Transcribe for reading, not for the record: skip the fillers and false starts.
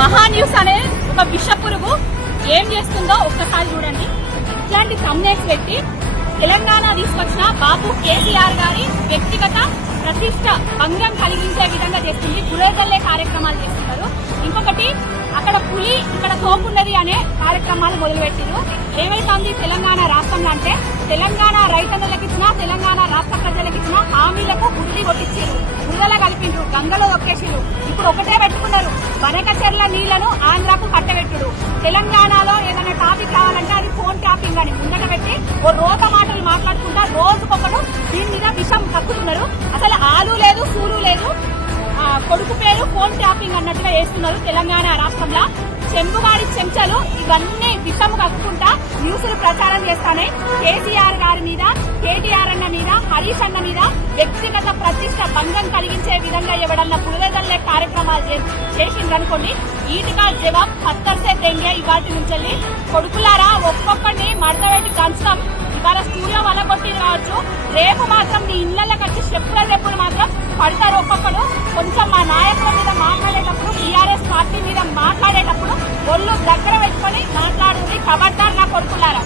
మహా న్యూస్ అనే ఒక విష పురుగు ఏం చేస్తుందో ఒక్కసారి చూడండి. ఇట్లాంటి థంబ్నెయిల్స్ పెట్టి తెలంగాణ తీసుకొచ్చిన బాబు కేసీఆర్ గారి వ్యక్తిగత ప్రతిష్ట భంగం కలిగించే విధంగా చేస్తుంది. గురేజల్లే కార్యక్రమాలు చేస్తున్నారు. ఇంకొకటి అక్కడ పులి ఇక్కడ తోపున్నది అనే కార్యక్రమాలు మొదలుపెట్టిరు. ఏమైతుంది తెలంగాణ రాష్ట్రంలో అంటే తెలంగాణ రైతన్నలకు ఇచ్చిన తెలంగాణ రాష్ట్ర ప్రజలకు ఇచ్చిన హామీలకు గుడ్డి కొట్టించారు, బురదల కలిపిండ్రు, గంగలో దొక్కేసిరు. ఇప్పుడు ఒకటే పెట్టుకున్నారు, వనకచెర్ల నీళ్లను ఆంధ్రాకు కట్టబెట్టుడు. తెలంగాణలో ఏదైనా టాపిక్ కావాలంటే అది ఫోన్ ట్యాపింగ్ అని ముందట పెట్టి ఓ రోత మాటలు మాట్లాడుకుంటా రోజుకొకడు దీని మీద విషం కక్కుతున్నారు. అసలు ఆలు లేదు సూలు లేదు, కొడుకు పేరు ఫోన్ ట్యాపింగ్ అన్నట్టుగా వేస్తున్నారు. తెలంగాణ రాష్ట్రంలో చెంబువాడి చెంచలు ఇవన్నీ విషము కక్కుకుంటా న్యూస్లు ప్రచారం చేస్తానే. కేసీఆర్ గారి మీద, కేటీఆర్ అన్న మీద, హరీష్ అన్న మీద వ్యక్తిగత ప్రతిష్ట భంగం కలిగించే విధంగా ఎవడన్నా పులివెదల్లే కార్యక్రమాలు చేసిందనుకోండి, ఈటికా జవాబు ఖత్తర్సే తెంగే. ఇవాటి నుంచి కొడుకులారా ఒక్కొక్కడిని మడతపెట్టి కంచం. ఇవాళ స్టూడియో వల్ల కొట్టి రావచ్చు, రేపు మాత్రం మీ ఇళ్లకి వచ్చి చెప్పుల రేపులు మాత్రం పడతారు ఒక్కొక్కరు. కొంచెం మా నాయకుల మీద మాట్లాడేటప్పుడు, టీఆర్ఎస్ పార్టీ మీద మాట్లాడేటప్పుడు ఒళ్ళు దగ్గర పెట్టుకుని మాట్లాడుతుంది. ఖబర్దార్ నా కొడుకులారా.